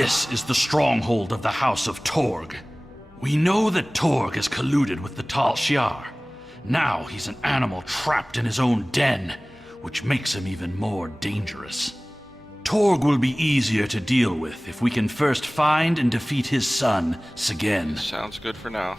This is the stronghold of the House of Torg. We know that Torg has colluded with the Tal Shiar. Now he's an animal trapped in his own den, which makes him even more dangerous. Torg will be easier to deal with if we can first find and defeat his son, Segen. Sounds good for now.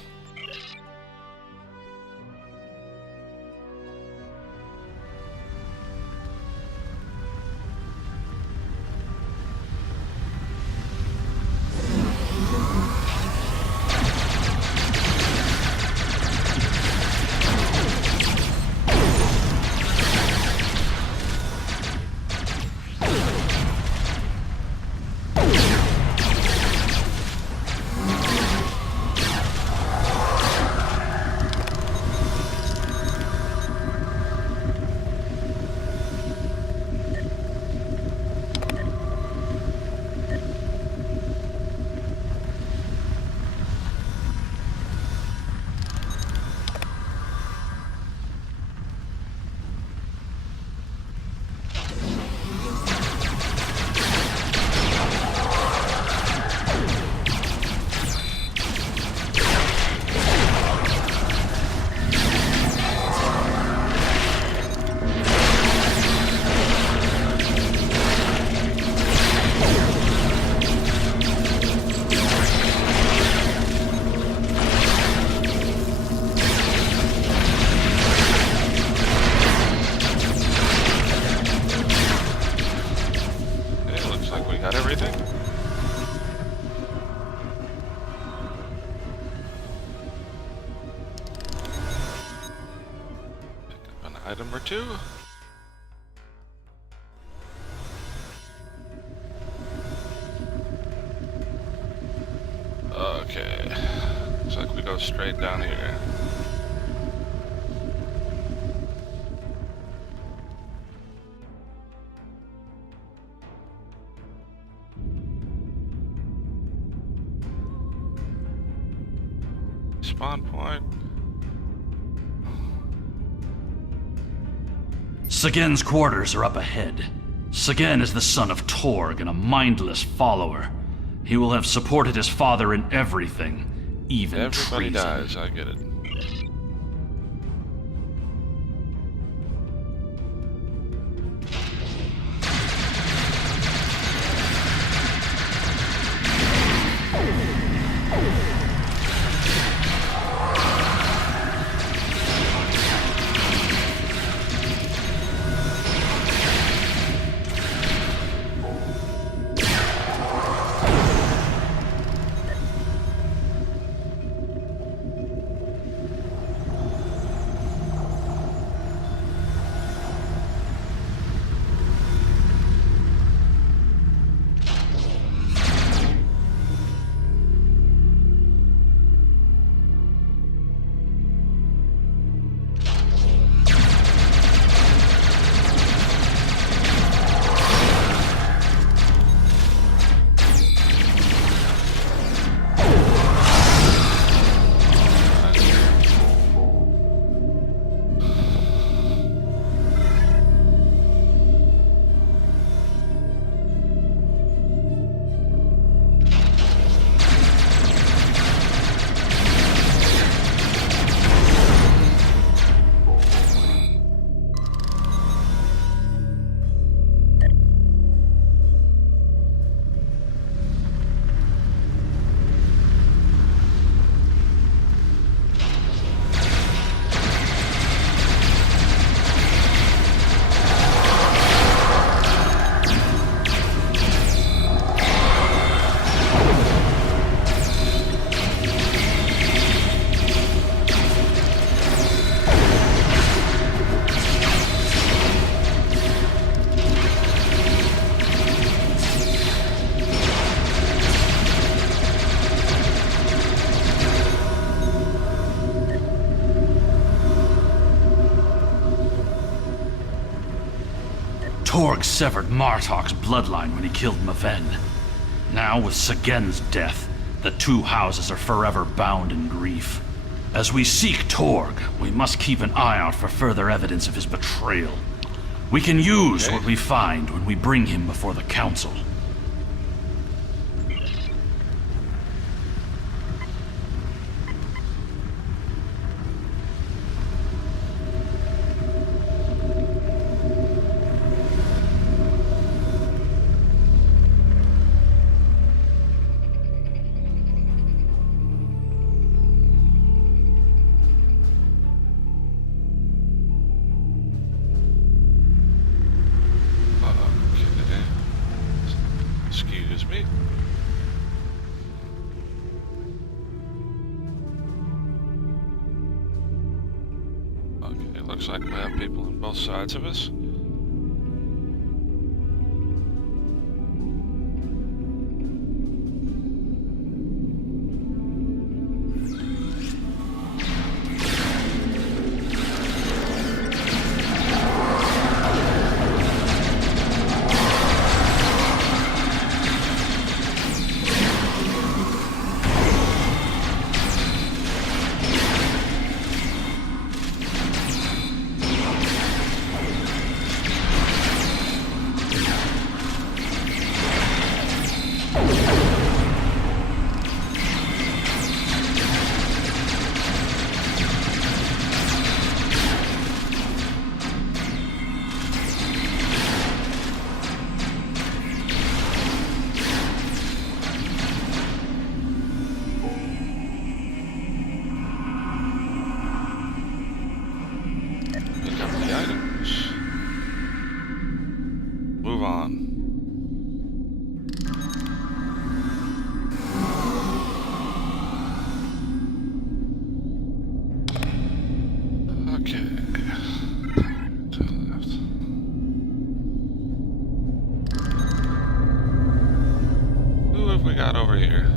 Item or two. Okay. Looks like we go straight down here. Spawn point. Segen's quarters are up ahead. Segen is the son of Torg and a mindless follower. He will have supported his father in everything, even Everybody treason. dies, I get it. Torg severed Martok's bloodline when he killed Maven. Now, with Segen's death, the two houses are forever bound in grief. As we seek Torg, we must keep an eye out for further evidence of his betrayal. We can use what we find when we bring him before the Council. Looks like we have people on both sides of us. Move on. Okay. To the left. Who have we got over here?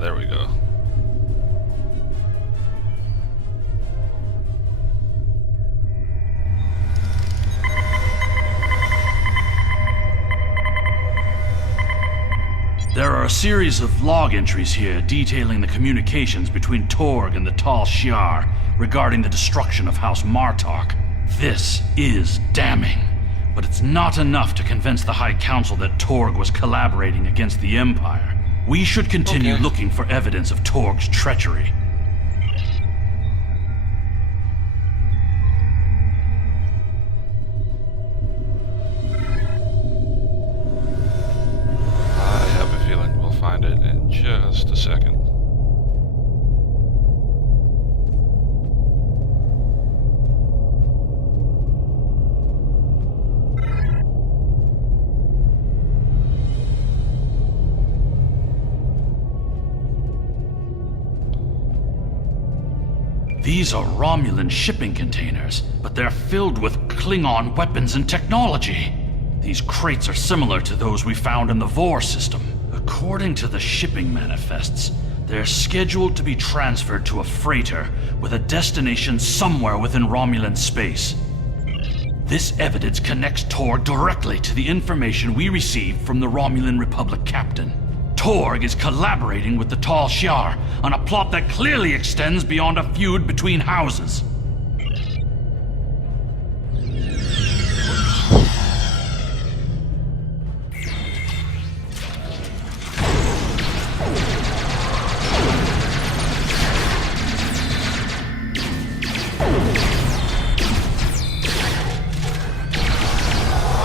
There we go. There are a series of log entries here detailing the communications between Torg and the Tal Shiar regarding the destruction of House Martok. This is damning, but it's not enough to convince the High Council that Torg was collaborating against the Empire. We should continue looking for evidence of Torg's treachery. I have a feeling we'll find it in just a second. These are Romulan shipping containers, but they're filled with Klingon weapons and technology. These crates are similar to those we found in the Vor system. According to the shipping manifests, they're scheduled to be transferred to a freighter with a destination somewhere within Romulan space. This evidence connects Torg directly to the information we received from the Romulan Republic captain. Torg is collaborating with the Tal Shiar on a plot that clearly extends beyond a feud between houses.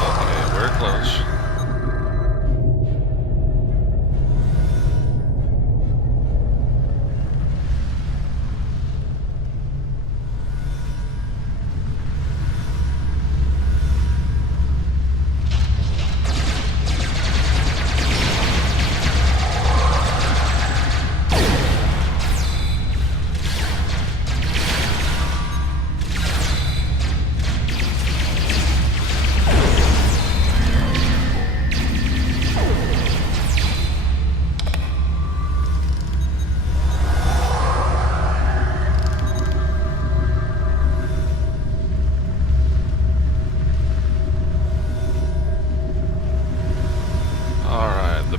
Okay, we're close.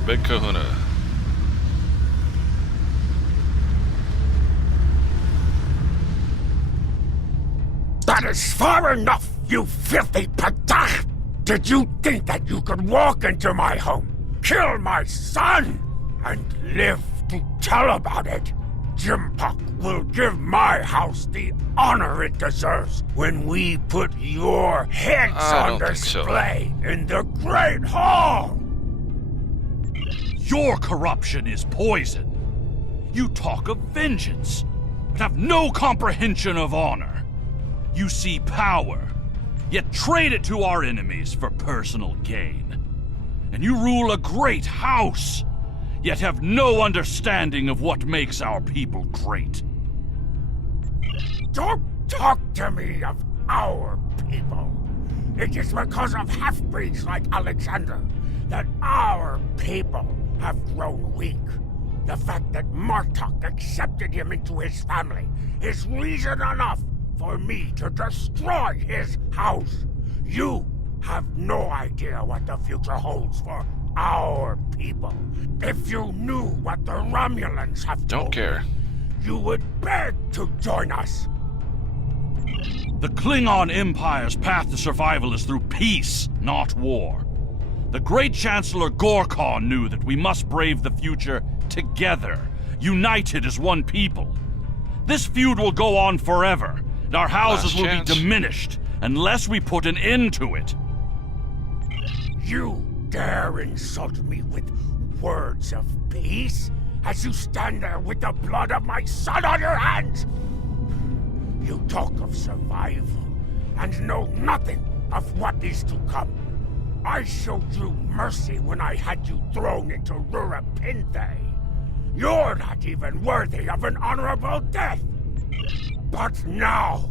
Big kahuna. That is far enough, you filthy patach! Did you think that you could walk into my home, kill my son, and live to tell about it? Jimpok will give my house the honor it deserves when we put your heads I on don't think so. display in the Great Hall! Your corruption is poison. You talk of vengeance, but have no comprehension of honor. You see power, yet trade it to our enemies for personal gain. And you rule a great house, yet have no understanding of what makes our people great. Don't talk to me of our people. It is because of half-breeds like Alexander that our people have grown weak. The fact that Martok accepted him into his family is reason enough for me to destroy his house. You have no idea what the future holds for our people. If you knew what the Romulans have Don't told care. you would beg to join us. The Klingon Empire's path to survival is through peace, not war. The great Chancellor Gorkon knew that we must brave the future together, united as one people. This feud will go on forever, and our houses Last will chance. be diminished unless we put an end to it. You dare insult me with words of peace as you stand there with the blood of my son on your hands? You talk of survival and know nothing of what is to come. I showed you mercy when I had you thrown into Rurapinthe. You're not even worthy of an honorable death. But now,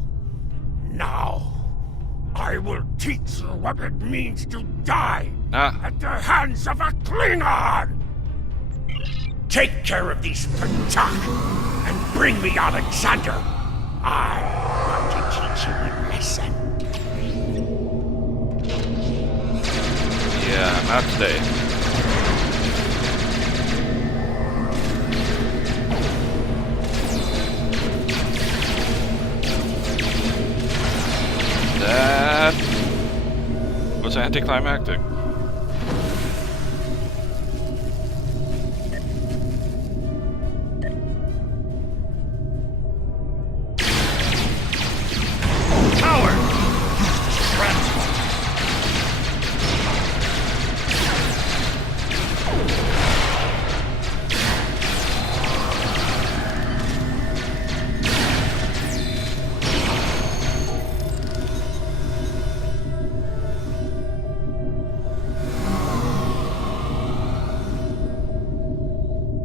I will teach you what it means to die at the hands of a Klingon! Take care of these Pachak and bring me Alexander. I want to teach you a lesson. Yeah, not today. That was anticlimactic. Coward! Use this transport.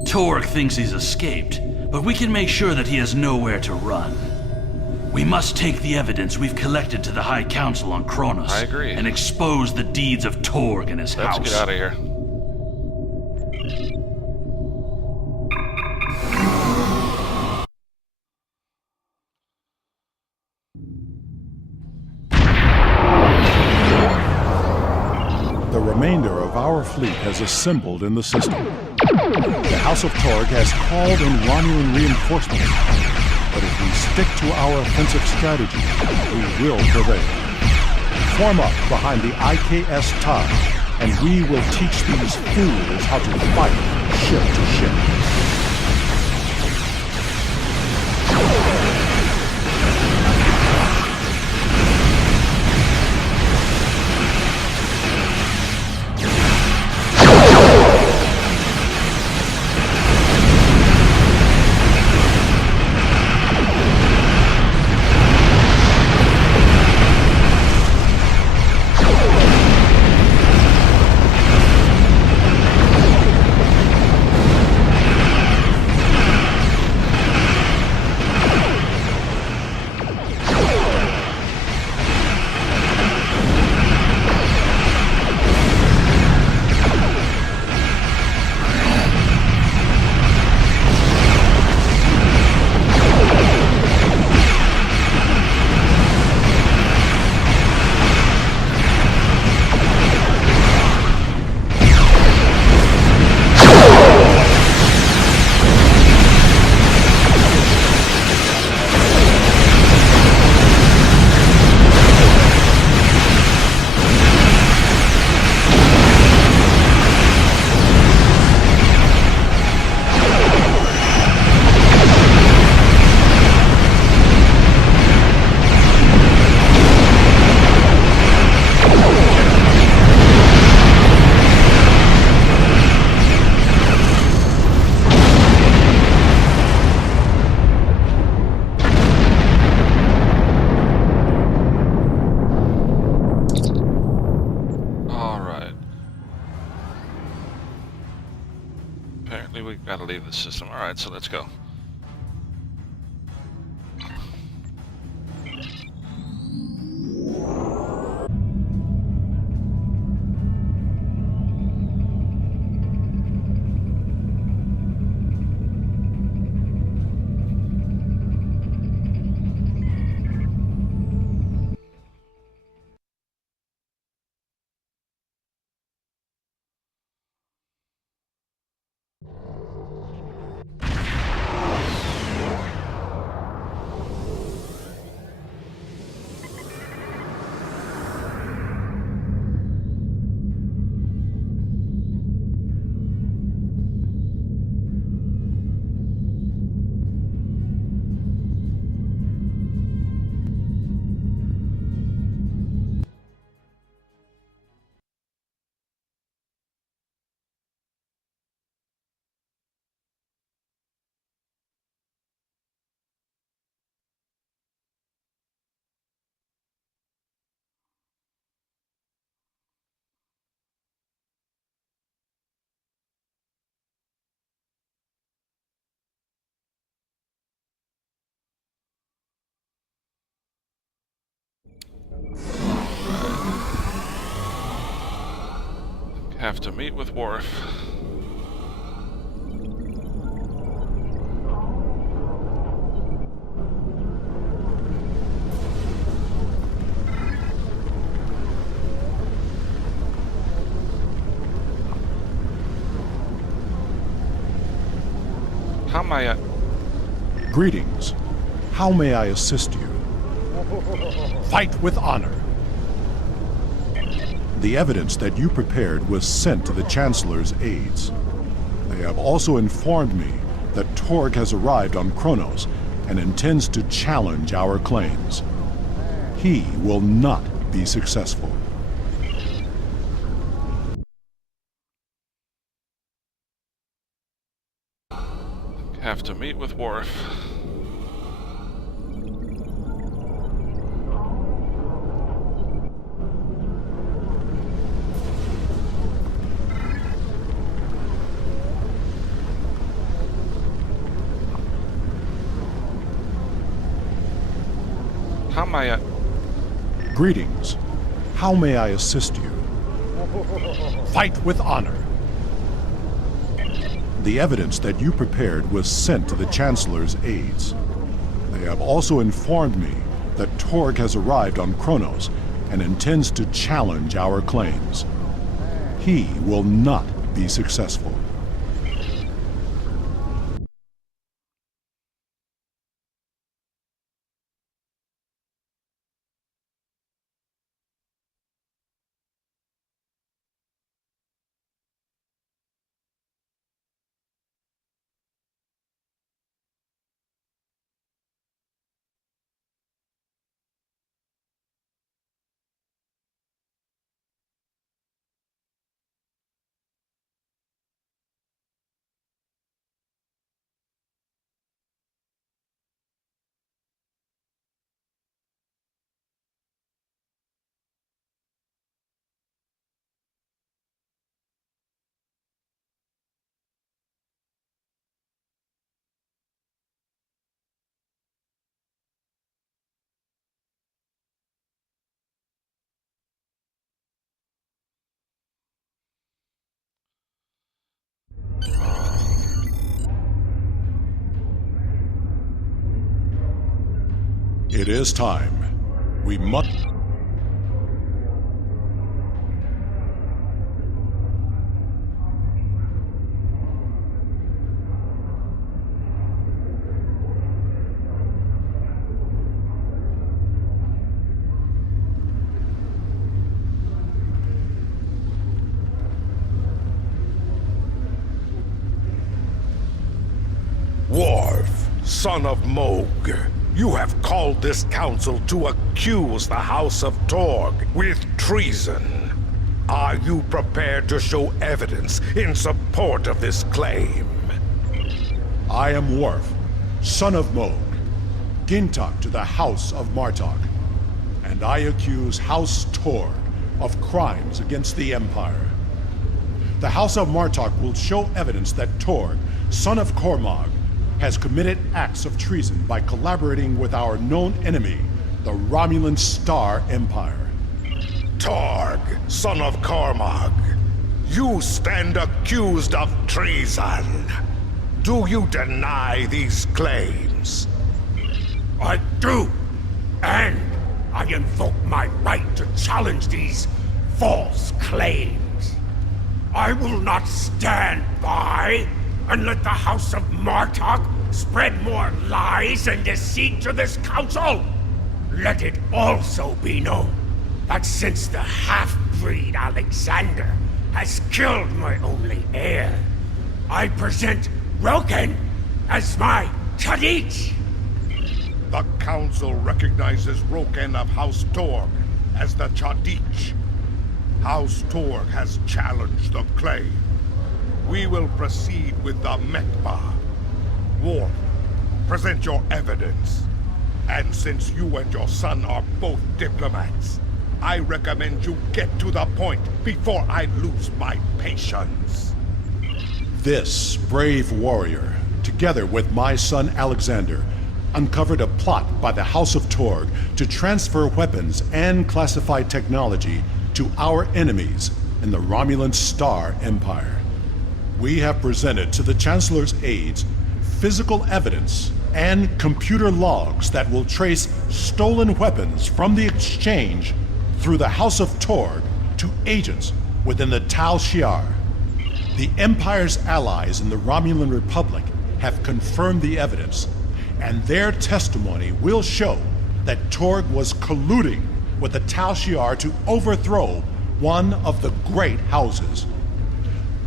Torg thinks he's escaped, but we can make sure that he has nowhere to run. We must take the evidence we've collected to the High Council on Kronos. I agree. And expose the deeds of Torg and his Let's house. get out of here. The remainder of our fleet has assembled in the system. The House of Torg has called in Romulan reinforcements, but if we stick to our offensive strategy, we will prevail. Form up behind the IKS Taj, and we will teach these fools how to fight ship to ship. we gotta leave the system. Alright, so let's go. Have to meet with Worf. How may I... Greetings. How may I assist you? Fight with honor. The evidence that you prepared was sent to the Chancellor's aides. They have also informed me that Torg has arrived on Kronos and intends to challenge our claims. He will not be successful. Have to meet with Worf. How may I... Greetings. How may I assist you? Fight with honor. The evidence that you prepared was sent to the Chancellor's aides. They have also informed me that Torg has arrived on Kronos and intends to challenge our claims. He will not be successful. It is time. We must... Worf, son of Moog, you have called this council to accuse the House of Torg with treason. Are you prepared to show evidence in support of this claim? I am Worf, son of Moog, Gintok to the House of Martok, and I accuse House Torg of crimes against the Empire. the House of Martok will show evidence that Torg, son of Cormog, has committed acts of treason by collaborating with our known enemy, the Romulan Star Empire. Torg, son of Cormog, you stand accused of treason. Do you deny these claims? I do, and I invoke my right to challenge these false claims. I will not stand by and let the House of Martok spread more lies and deceit to this council. Let it also be known that since the half-breed Alexander has killed my only heir, I present Roken as my Chadich. The Council recognizes Roken of House Torg as the Chadich. House Torg has challenged the claim. We will proceed with the Mekba. Worf, present your evidence. And since you and your son are both diplomats, I recommend you get to the point before I lose my patience. This brave warrior, together with my son Alexander, uncovered a plot by the House of Torg to transfer weapons and classified technology to our enemies in the Romulan Star Empire. We have presented to the Chancellor's aides physical evidence and computer logs that will trace stolen weapons from the exchange through the House of Torg to agents within the Tal Shiar. The Empire's allies in the Romulan Republic have confirmed the evidence, and their testimony will show that Torg was colluding with the Tal Shiar to overthrow one of the great houses.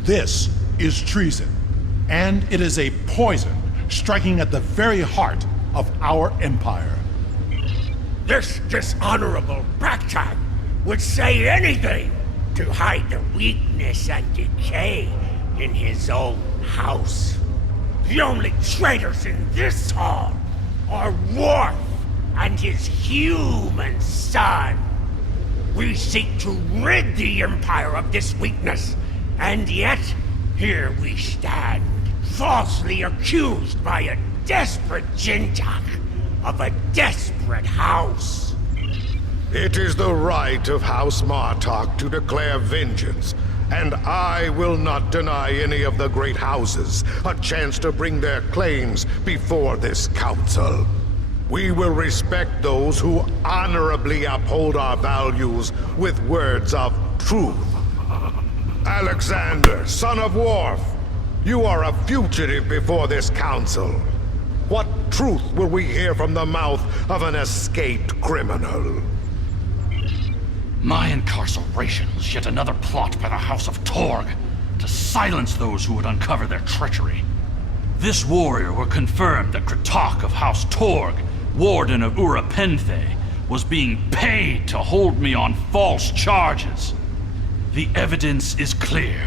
This is treason, and it is a poison striking at the very heart of our empire. This dishonorable Backtag would say anything to hide the weakness and decay in his own house. The only traitors in this hall are Worf and his human son. We seek to rid the Empire of this weakness, and yet here we stand, falsely accused by a desperate Jintak of a desperate house. It is the right of House Martok to declare vengeance, and I will not deny any of the great houses a chance to bring their claims before this council. We will respect those who honorably uphold our values with words of truth. Alexander, son of Worf, you are a fugitive before this council. What truth will we hear from the mouth of an escaped criminal? My incarceration was yet another plot by the House of Torg to silence those who would uncover their treachery. This warrior will confirm that Kratok of House Torg, Warden of Urapenthe, was being paid to hold me on false charges. The evidence is clear.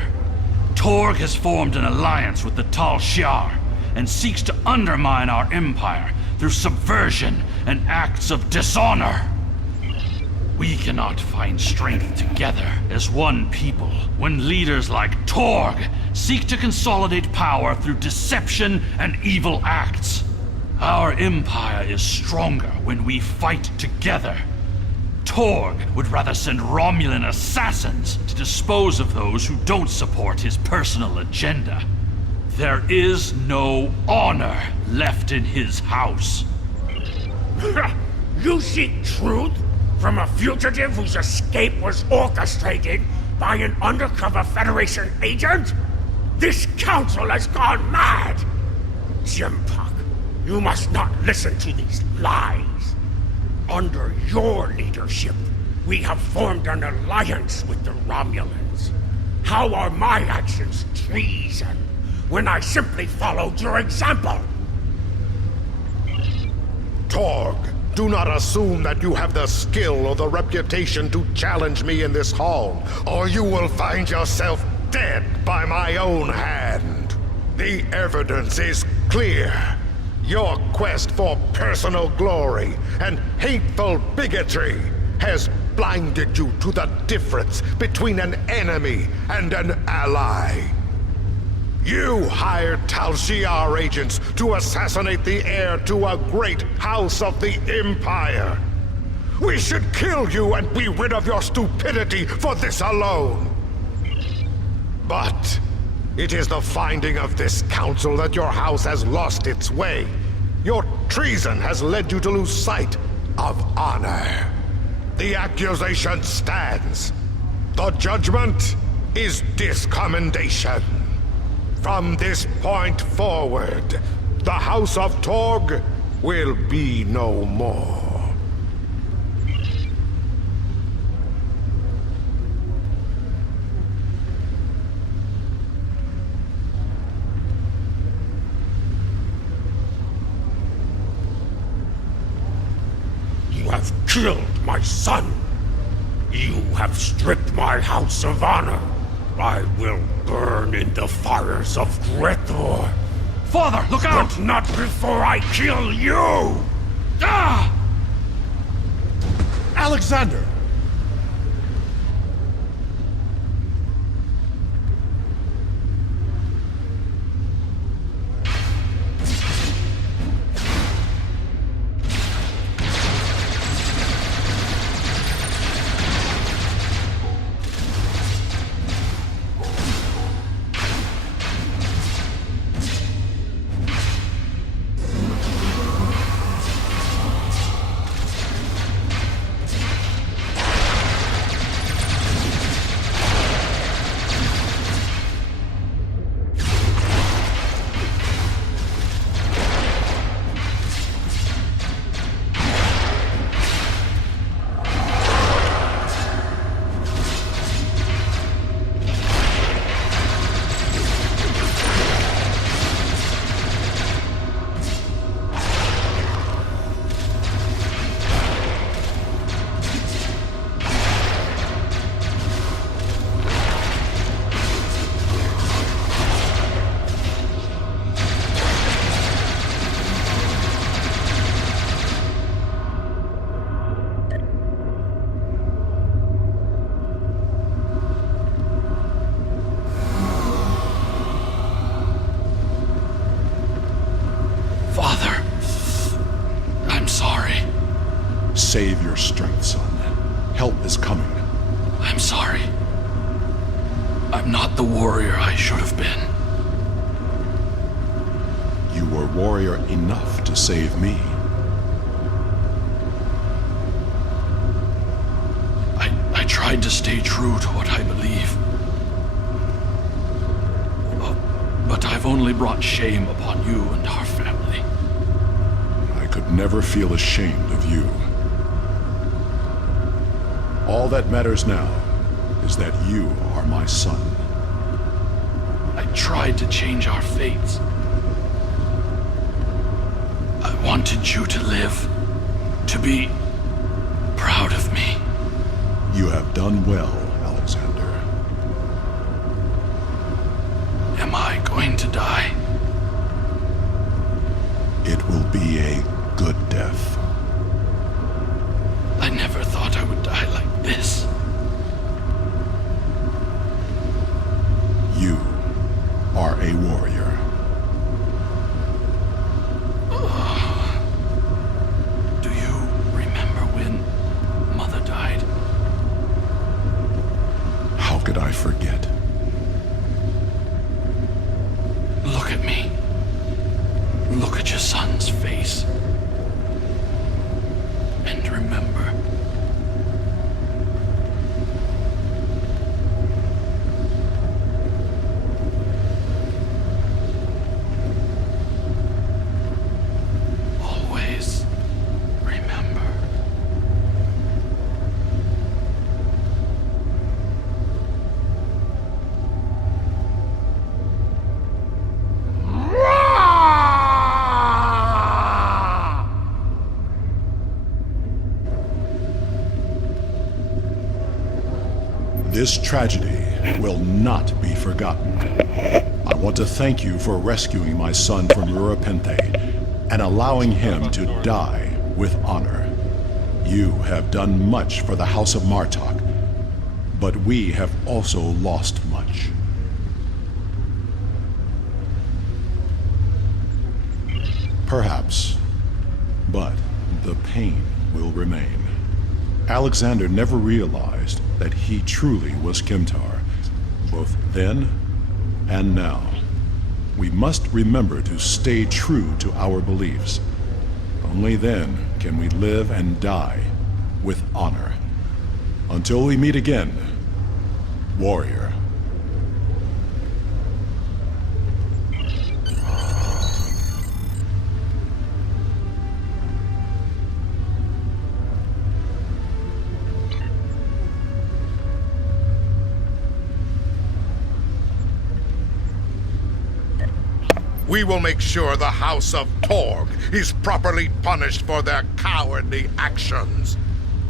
Torg has formed an alliance with the Tal Shiar and seeks to undermine our empire through subversion and acts of dishonor. We cannot find strength together as one people when leaders like Torg seek to consolidate power through deception and evil acts. Our empire is stronger when we fight together. Torg would rather send Romulan assassins to dispose of those who don't support his personal agenda. There is no honor left in his house. You seek truth from a fugitive whose escape was orchestrated by an undercover Federation agent? This council has gone mad! Jimpuck, you must not listen to these lies. Under your leadership, we have formed an alliance with the Romulans. How are my actions treason when I simply followed your example? Torg, do not assume that you have the skill or the reputation to challenge me in this hall, or you will find yourself dead by my own hand. The evidence is clear. Your quest for personal glory and hateful bigotry has blinded you to the difference between an enemy and an ally. You hired Tal Shiar agents to assassinate the heir to a great house of the Empire. We should kill you and be rid of your stupidity for this alone. But it is the finding of this council that your house has lost its way. Your treason has led you to lose sight of honor. The accusation stands. The judgment is discommendation. From this point forward, the House of Torg will be no more. You have killed my son. You have stripped my house of honor. I will burn in the fires of Gretor. Father, look out! But not before I kill you! Ah! Alexander! Save your strength, son. Help is coming. I'm sorry. I'm not the warrior I should have been. You were warrior enough to save me. I tried to stay true to what I believe. But I've only brought shame upon you and our family. I could never feel ashamed of you. All that matters now is that you are my son. I tried to change our fates. I wanted you to live, to be proud of me. You have done well, Alexander. Am I going to die? It will be a good death. I never thought I would die like this. You are a warrior. Do you remember when Mother died? How could I forget? Look at me. Look at your son's face. And remember. Always remember. This tragedy will not be forgotten. I want to thank you for rescuing my son from Urapente and allowing him to die with honor. You have done much for the House of Martok, but we have also lost much. Perhaps, but the pain will remain. Alexander never realized that he truly was Kimtar, both then and now. We must remember to stay true to our beliefs. Only then can we live and die with honor. Until we meet again, warrior. We will make sure the House of Torg is properly punished for their cowardly actions.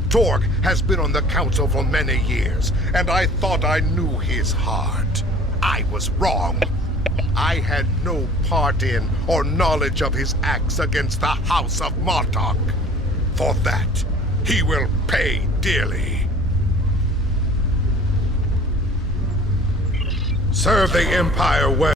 Torg has been on the council for many years, and I thought I knew his heart. I was wrong. I had no part in or knowledge of his acts against the House of Martok. For that, he will pay dearly. Serve the Empire well.